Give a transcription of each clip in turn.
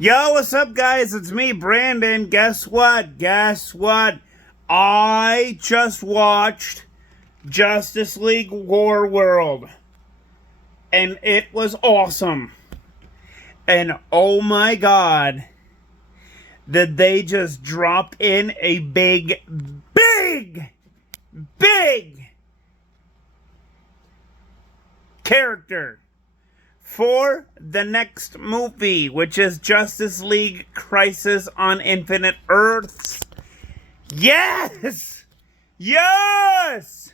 Yo, what's up, guys? It's me, Brandon. Guess what? I just watched Justice League Warworld, and it was awesome. And oh my god, did they just drop in a big character for the next movie, which is Justice League Crisis on Infinite Earths. Yes! Yes!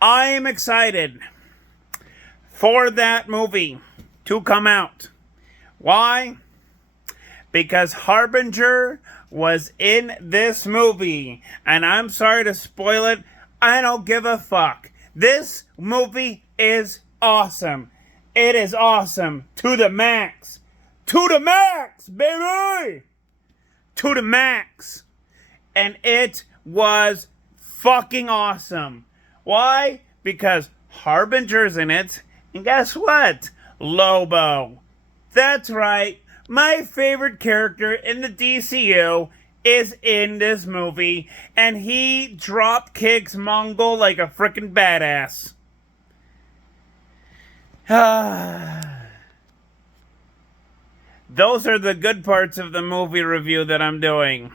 I am excited for that movie to come out. Why? Because Harbinger was in this movie. And I'm sorry to spoil it. I don't give a fuck. This movie is awesome. It is awesome to the max. To the max, baby! To the max. And it was fucking awesome. Why? Because Harbinger's in it. And guess what? Lobo. That's right. My favorite character in the DCU is in this movie. And he drop kicks Mongol like a freaking badass. Those are the good parts of the movie review that I'm doing.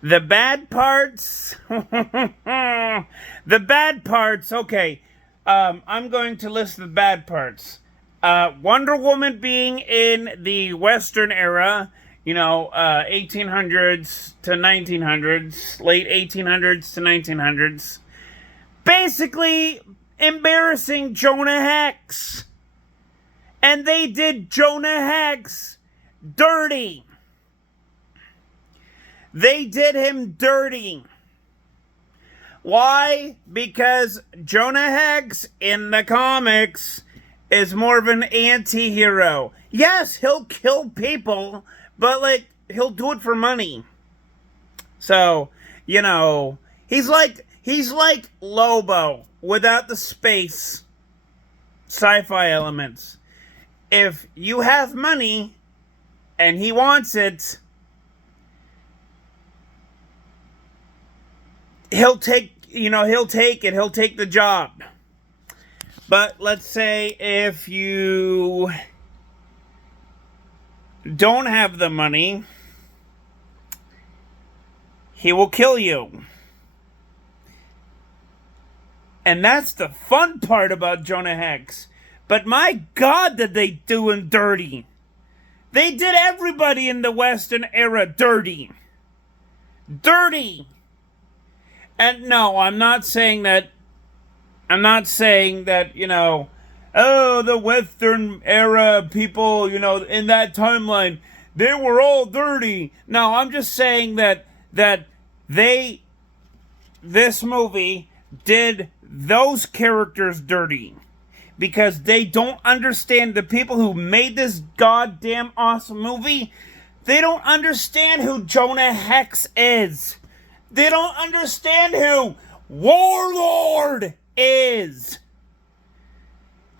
The bad parts? The bad parts, okay. I'm going to list the bad parts. Wonder Woman being in the Western era, 1800s to 1900s, late 1800s to 1900s. Basically embarrassing Jonah Hex. And they did Jonah Hex dirty. They did him dirty. Why? Because Jonah Hex in the comics is more of an anti-hero. Yes, he'll kill people, but he'll do it for money. So, he's like Lobo without the space sci-fi elements. If you have money and he wants it, he'll take the job. But let's say if you don't have the money, he will kill you. And that's the fun part about Jonah Hex. But my God, did they do him dirty. They did everybody in the Western era dirty. Dirty. And no, I'm not saying that, the Western era people, in that timeline, they were all dirty. No, I'm just saying that this movie did those characters dirty. Because they don't understand, the people who made this goddamn awesome movie, they don't understand who Jonah Hex is. They don't understand who Warlord is.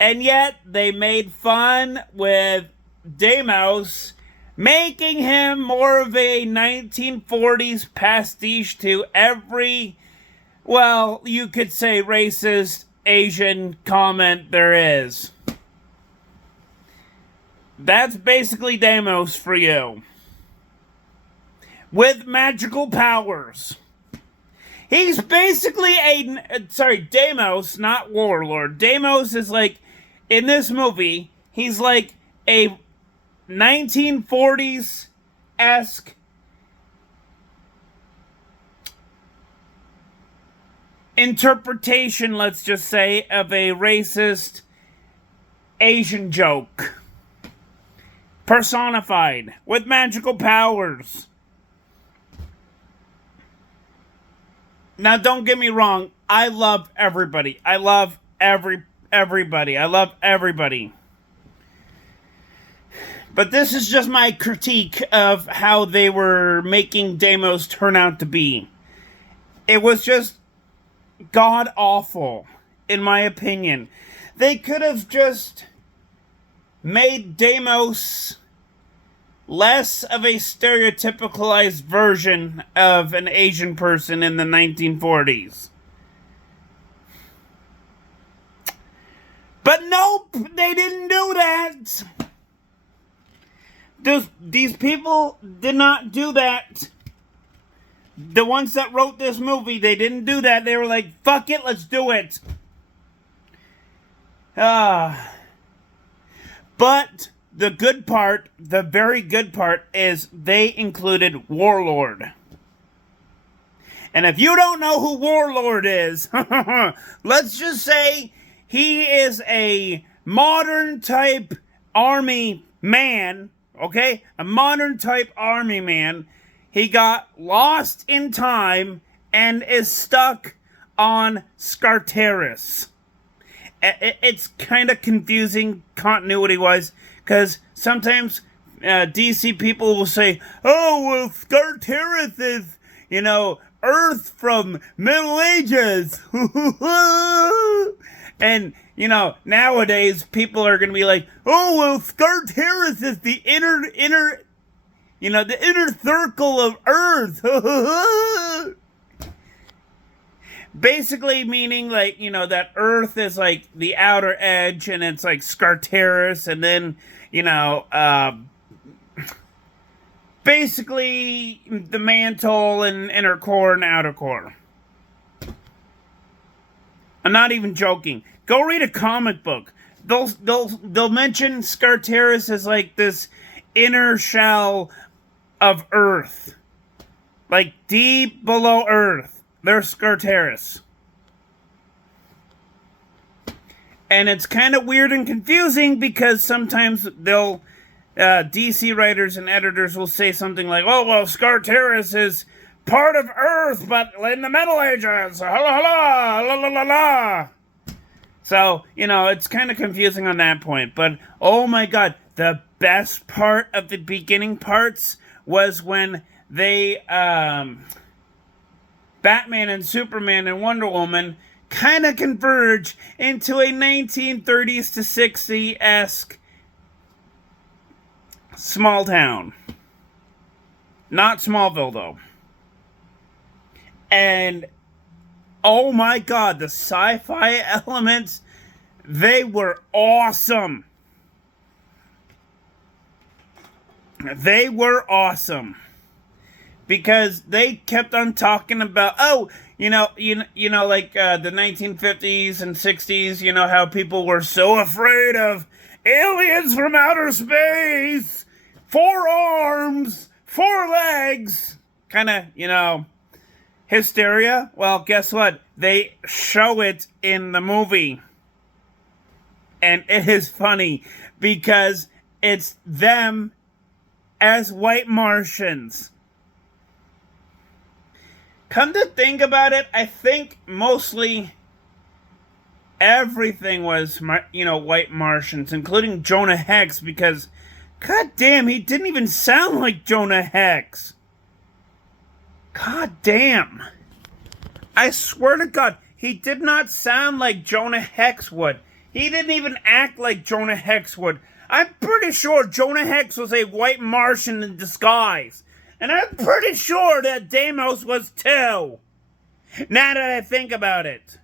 And yet, they made fun with Deimos, making him more of a 1940s pastiche to every, you could say racist Asian comment there is. That's basically Deimos for you. With magical powers. He's basically Deimos, not Warlord. Deimos is in this movie, he's like a 1940s-esque interpretation, let's just say, of a racist Asian joke. Personified with magical powers. Now, don't get me wrong. I love everybody. I love everybody. I love everybody. But this is just my critique of how they were making Deimos turn out to be. It was just god awful, in my opinion. They could have just made Deimos less of a stereotypicalized version of an Asian person in the 1940s. But nope, they didn't do that. These people did not do that. The ones that wrote this movie, they didn't do that. They were like, fuck it, let's do it. But the good part, the very good part, is they included Warlord. And if you don't know who Warlord is, let's just say he is a modern type army man, okay? A modern type army man. He got lost in time and is stuck on Skartaris. It's kind of confusing continuity-wise, because sometimes DC people will say, oh, well, Skartaris is, Earth from Middle Ages. And, nowadays people are going to be like, oh, well, Skartaris is the inner circle of Earth. Basically meaning, like, that Earth is, like, the outer edge, and it's, like, Skartaris, and then, basically the mantle and inner core and outer core. I'm not even joking. Go read a comic book. They'll mention Skartaris as, like, this inner shell of Earth. Like, deep below Earth. There's Skartaris. And it's kind of weird and confusing, because sometimes they'll DC writers and editors will say something like, oh, well, Skartaris is part of Earth, but in the Middle Ages. La. So, it's kind of confusing on that point. But, oh my god, the best part of the beginning parts was when they, Batman and Superman and Wonder Woman kind of converge into a 1930s to 60s-esque small town. Not Smallville, though. And, oh my god, the sci-fi elements, they were awesome. They were awesome. Because they kept on talking about, like the 1950s and 60s, how people were so afraid of aliens from outer space, 4 arms, 4 legs, kind of, hysteria. Well, guess what? They show it in the movie. And it is funny because it's them as white Martians. Come to think about it, I think mostly everything was, white Martians, including Jonah Hex, because, god damn, he didn't even sound like Jonah Hex. God damn. I swear to God, he did not sound like Jonah Hex would. He didn't even act like Jonah Hex would. I'm pretty sure Jonah Hex was a white Martian in disguise. And I'm pretty sure that Deimos was too. Now that I think about it.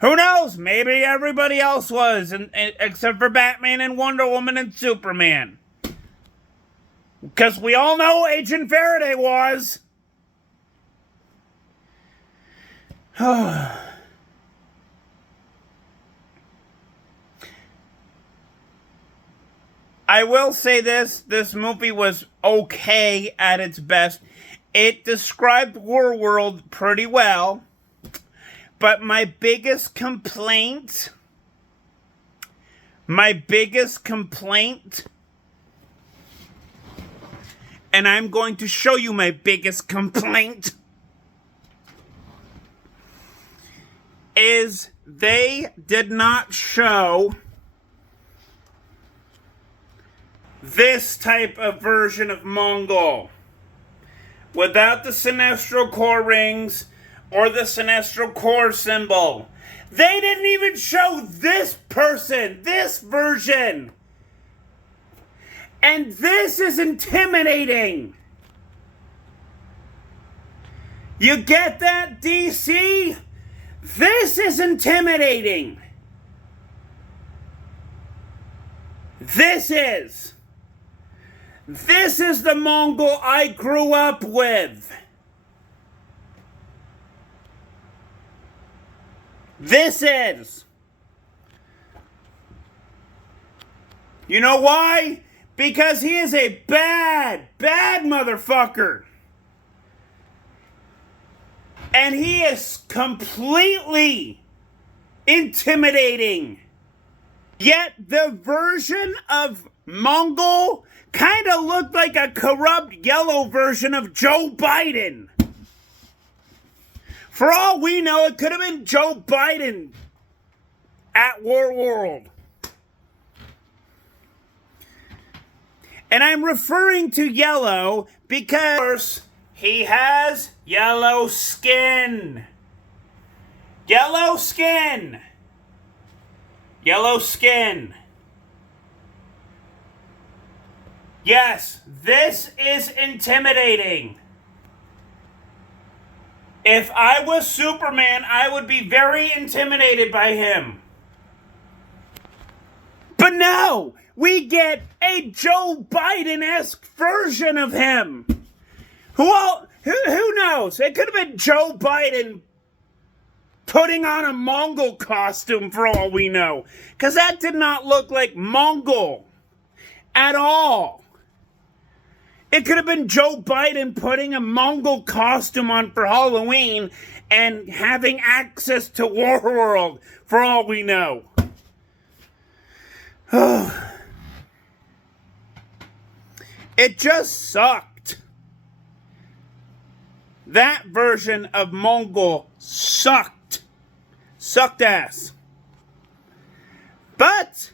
Who knows? Maybe everybody else was, except for Batman and Wonder Woman and Superman. Because we all know Agent Faraday was. I will say this movie was okay at its best. It described Warworld pretty well. But my biggest complaint, and I'm going to show you my biggest complaint, is they did not show this type of version of Mongol without the Sinestro Core rings or the Sinestro Core symbol. They didn't even show this person, this version. And this is intimidating. You get that, DC? This is intimidating. This is the Mongol I grew up with. This is. You know why? Because he is a bad motherfucker. And he is completely intimidating. Yet the version of Mongol kind of looked like a corrupt yellow version of Joe Biden. For all we know, it could have been Joe Biden at Warworld. And I'm referring to yellow because he has yellow skin. Yellow skin. Yellow skin. Yes, this is intimidating. If I was Superman, I would be very intimidated by him. But no, we get a Joe Biden-esque version of him. Who knows? It could have been Joe Biden putting on a Mongol costume for all we know. Because that did not look like Mongol at all. It could have been Joe Biden putting a Mongol costume on for Halloween and having access to Warworld for all we know. It just sucked. That version of Mongol sucked. Sucked ass. But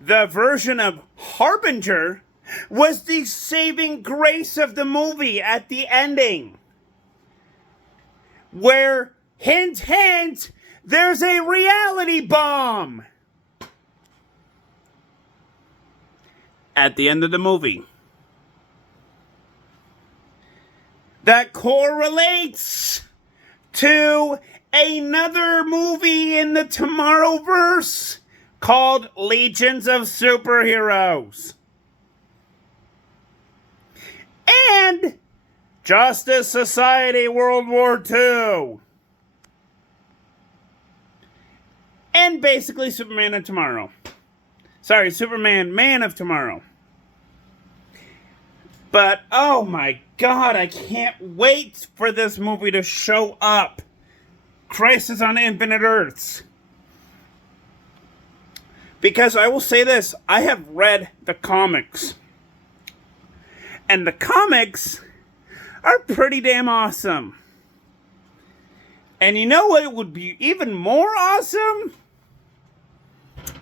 the version of Harbinger was the saving grace of the movie at the ending. Where, hint, hint, there's a reality bomb. At the end of the movie. That correlates to another movie in the Tomorrowverse called Legions of Superheroes. And Justice Society World War II. And basically Superman of Tomorrow. Sorry, Superman, Man of Tomorrow. But, oh my God, I can't wait for this movie to show up. Crisis on Infinite Earths. Because I will say this, I have read the comics. And the comics are pretty damn awesome. And you know what would be even more awesome?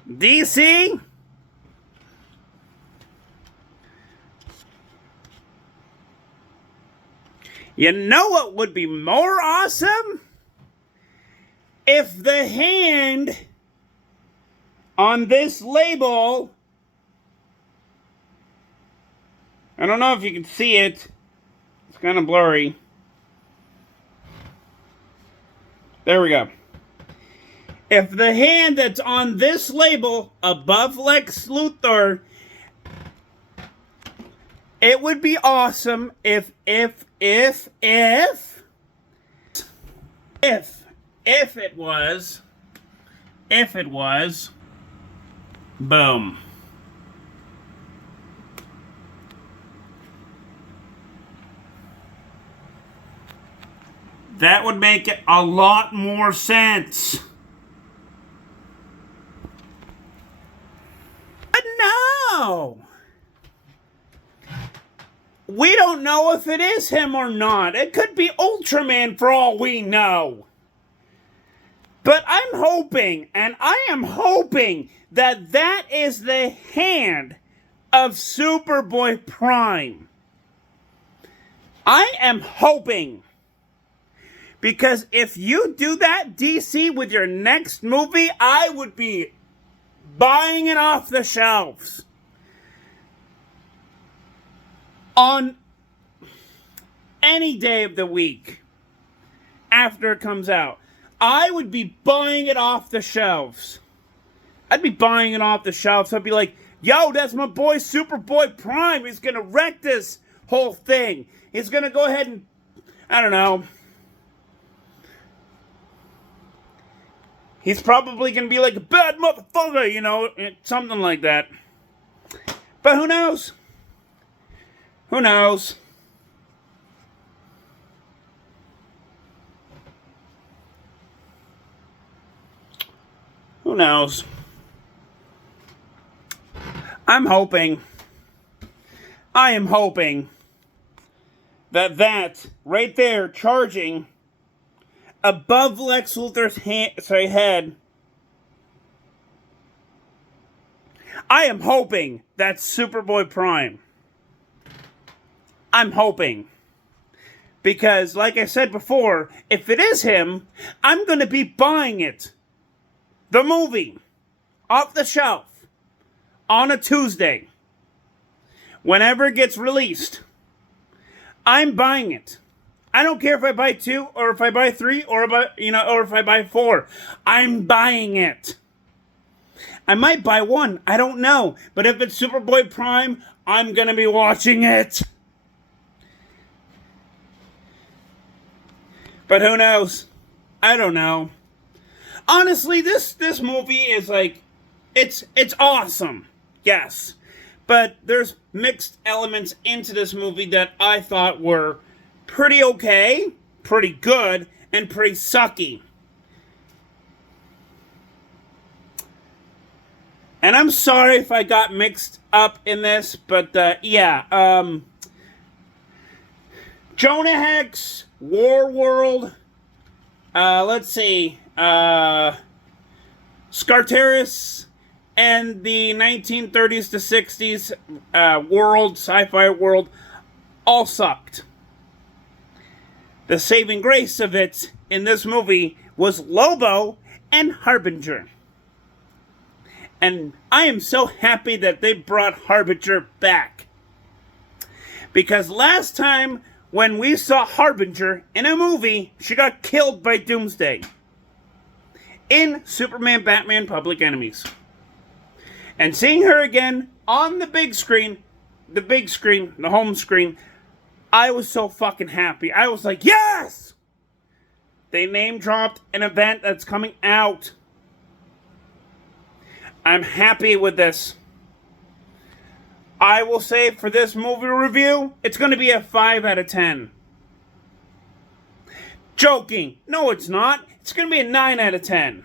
DC? You know what would be more awesome? If the hand on this label, I don't know if you can see it, it's kind of blurry. There we go. If the hand that's on this label above Lex Luthor, it would be awesome if it was, boom. That would make it a lot more sense. But no! We don't know if it is him or not. It could be Ultraman for all we know. But I'm hoping, and I am hoping, that that is the hand of Superboy Prime. I am hoping. Because if you do that, DC, with your next movie, I would be buying it off the shelves. On any day of the week after it comes out, I would be buying it off the shelves. I'd be buying it off the shelves. I'd be like, yo, that's my boy Superboy Prime. He's going to wreck this whole thing. He's going to go ahead and, I don't know. He's probably going to be like a bad motherfucker, you know, something like that. But who knows? Who knows? Who knows? I am hoping that right there, charging above Lex Luthor's head, I am hoping that's Superboy Prime. I'm hoping. Because, like I said before, if it is him, I'm going to be buying it. The movie. Off the shelf. On a Tuesday. Whenever it gets released. I'm buying it. I don't care if I buy 2 or if I buy 3 or if I buy 4. I'm buying it. I might buy 1. I don't know. But if it's Superboy Prime, I'm going to be watching it. But who knows? I don't know. Honestly, this movie is like, it's awesome. Yes. But there's mixed elements into this movie that I thought were pretty okay, pretty good, and pretty sucky. And I'm sorry if I got mixed up in this, but yeah. Jonah Hex, Warworld, let's see, Scarteris, and the 1930s to 60s world, sci-fi world, all sucked. The saving grace of it in this movie was Lobo and Harbinger. And I am so happy that they brought Harbinger back. Because last time when we saw Harbinger in a movie, she got killed by Doomsday. In Superman, Batman, Public Enemies. And seeing her again on the big screen, the home screen, I was so fucking happy. I was like, yes! They name dropped an event that's coming out. I'm happy with this. I will say for this movie review, it's going to be a 5 out of 10. Joking. No, it's not. It's going to be a 9 out of 10.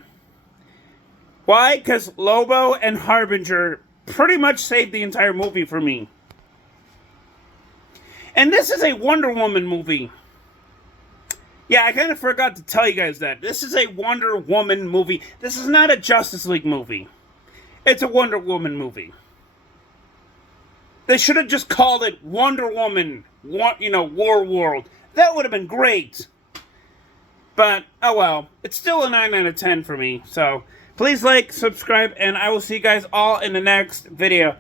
Why? Because Lobo and Harbinger pretty much saved the entire movie for me. And this is a Wonder Woman movie. Yeah, I kind of forgot to tell you guys that. This is a Wonder Woman movie. This is not a Justice League movie. It's a Wonder Woman movie. They should have just called it Wonder Woman, Warworld. That would have been great. But, oh well. It's still a 9 out of 10 for me. So, please like, subscribe, and I will see you guys all in the next video.